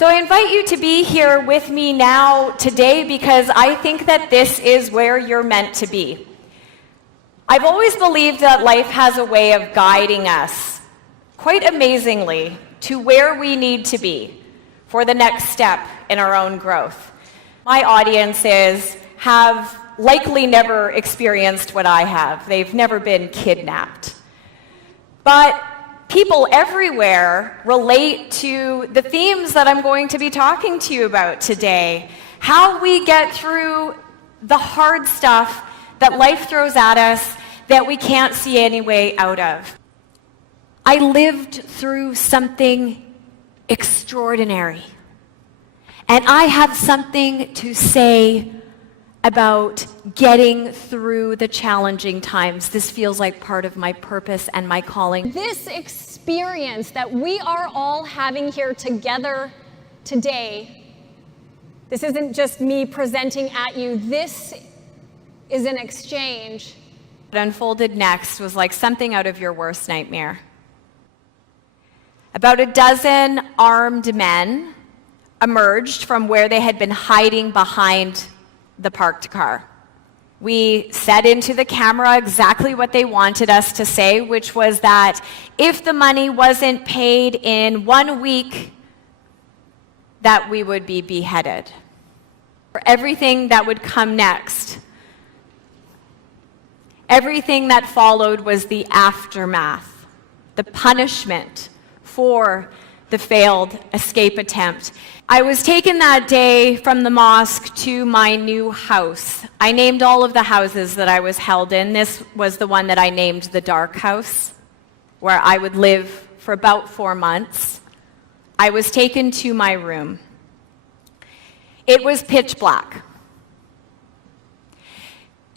So I invite you to be here with me now today because I think that this is where you're meant to be. I've always believed that life has a way of guiding us, quite amazingly, to where we need to be for the next step in our own growth. My audiences have likely never experienced what I have. They've never been kidnapped. But people everywhere relate to the themes that I'm going to be talking to you about today. How we get through the hard stuff that life throws at us that we can't see any way out of. I lived through something extraordinary. And I have something to say about getting through the challenging times. This feels like part of my purpose and my calling. This experience that we are all having here together today, this isn't just me presenting at you, this is an exchange. What unfolded next was like something out of your worst nightmare. About a dozen armed men emerged from where they had been hiding behind the parked car. We said into the camera exactly what they wanted us to say, which was that if the money wasn't paid in 1 week, that we would be beheaded. For everything that would come next, everything that followed was the aftermath, the punishment for the failed escape attempt. I was taken that day from the mosque to my new house. I named all of the houses that I was held in. This was the one that I named the dark house, where I would live for about 4 months. I was taken to my room. It was pitch black.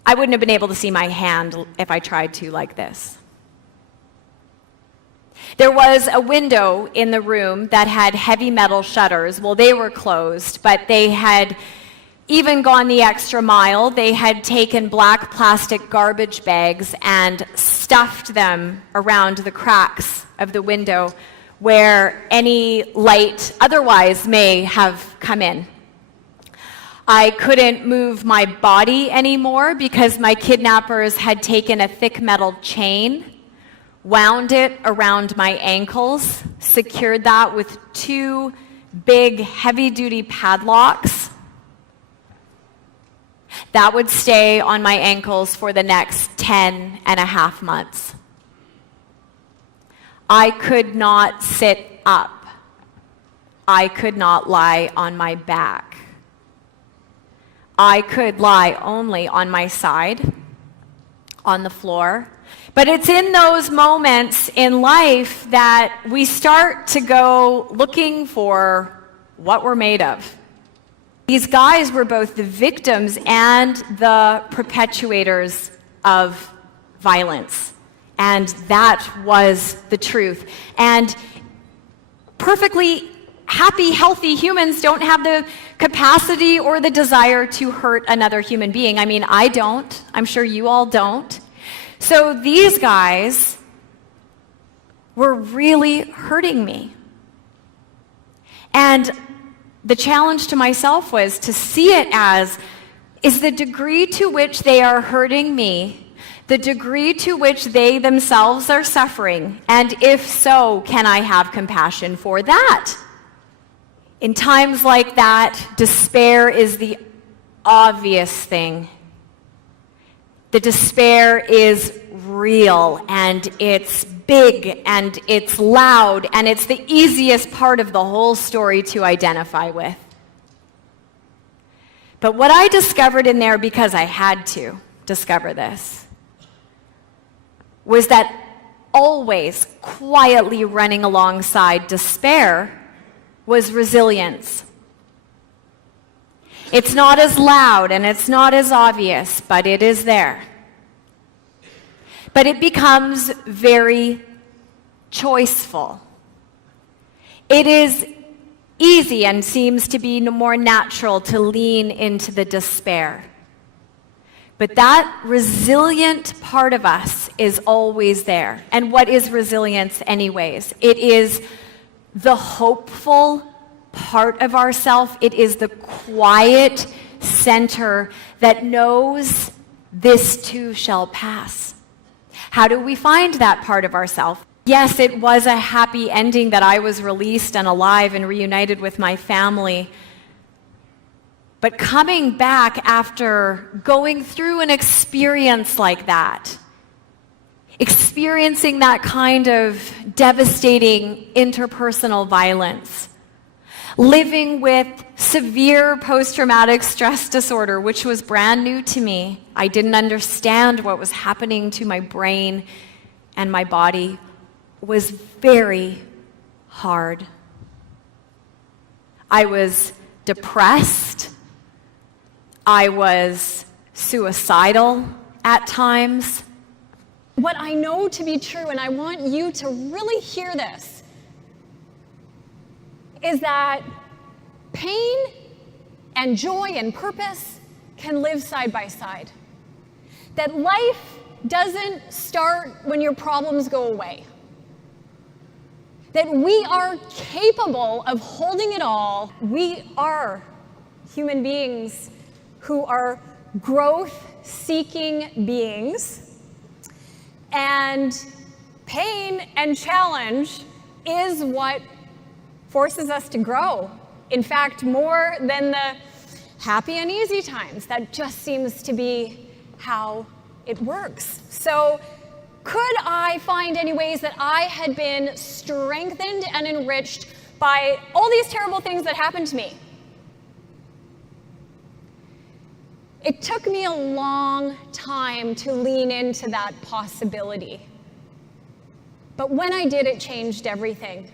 I wouldn't have been able to see my hand if I tried to like this. There was a window in the room that had heavy metal shutters. Well, they were closed, but they had even gone the extra mile. They had taken black plastic garbage bags and stuffed them around the cracks of the window where any light otherwise may have come in. I couldn't move my body anymore because my kidnappers had taken a thick metal chain, wound it around my ankles, secured that with 2 big heavy-duty padlocks that would stay on my ankles for the next 10 and a half months. I could not sit up. I could not lie on my back. I could lie only on my side, on the floor. But it's in those moments in life that we start to go looking for what we're made of. These guys were both the victims and the perpetuators of violence. And that was the truth. And perfectly happy, healthy humans don't have the capacity or the desire to hurt another human being. I mean, I don't. I'm sure you all don't. So these guys were really hurting me. And the challenge to myself was to see it as, is the degree to which they are hurting me, the degree to which they themselves are suffering? And if so, can I have compassion for that? In times like that, despair is the obvious thing. The despair is real, and it's big, and it's loud, and it's the easiest part of the whole story to identify with. But what I discovered in there, because I had to discover this, was that always quietly running alongside despair was resilience. It's not as loud and it's not as obvious, but it is there. But it becomes very choiceful. It is easy and seems to be more natural to lean into the despair. But that resilient part of us is always there. And what is resilience anyways? It is the hopeful part of ourself. It is the quiet center that knows this too shall pass. How do we find that part of ourself? Yes, it was a happy ending that I was released and alive and reunited with my family. But coming back after going through an experience like that, experiencing that kind of devastating interpersonal violence, living with severe post-traumatic stress disorder, which was brand new to me. I didn't understand what was happening to my brain and my body. Was very hard. I was depressed. I was suicidal at times. What I know to be true, and I want you to really hear this, is that pain and joy and purpose can live side by side. That life doesn't start when your problems go away. That we are capable of holding it all. We are human beings who are growth-seeking beings. And pain and challenge is what forces us to grow. In fact, more than the happy and easy times. That just seems to be how it works. So, could I find any ways that I had been strengthened and enriched by all these terrible things that happened to me? It took me a long time to lean into that possibility. But when I did, it changed everything.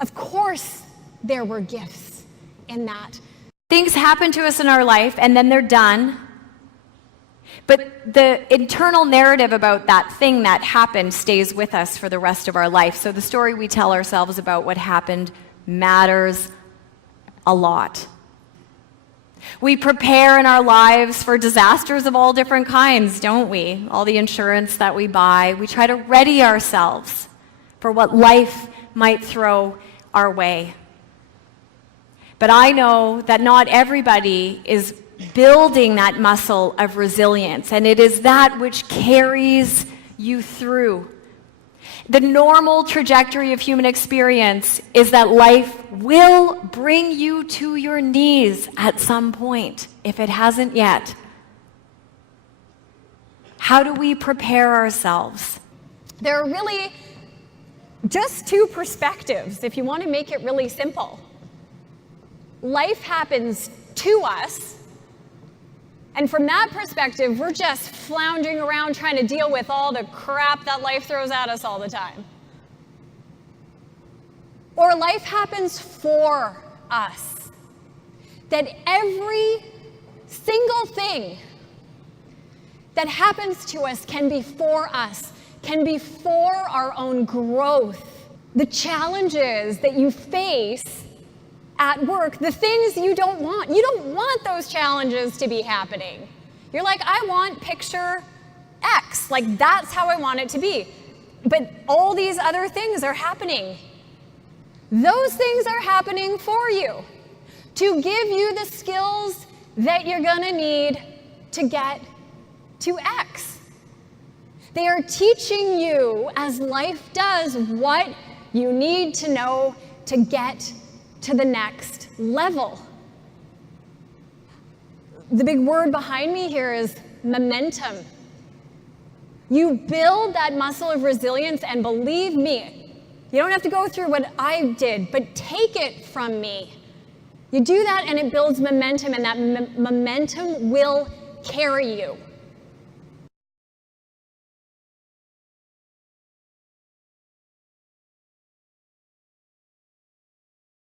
Of course, there were gifts in that. Things happen to us in our life, and then they're done. But the internal narrative about that thing that happened stays with us for the rest of our life. So the story we tell ourselves about what happened matters a lot. We prepare in our lives for disasters of all different kinds, don't we? All the insurance that we buy. We try to ready ourselves for what life might throw our way. But I know that not everybody is building that muscle of resilience, and it is that which carries you through. The normal trajectory of human experience is that life will bring you to your knees at some point, if it hasn't yet. How do we prepare ourselves? There are really just two perspectives, if you want to make it really simple. Life happens to us, and from that perspective, we're just floundering around trying to deal with all the crap that life throws at us all the time. Or life happens for us. That every single thing that happens to us can be for us, can be for our own growth. The challenges that you face at work, the things you don't want those challenges to be happening. You're like, I want picture X, like that's how I want it to be. But all these other things are happening. Those things are happening for you to give you the skills that you're gonna need to get to X. They are teaching you, as life does, what you need to know to get to the next level. The big word behind me here is momentum. You build that muscle of resilience, and believe me, you don't have to go through what I did, but take it from me. You do that and it builds momentum, and that momentum will carry you.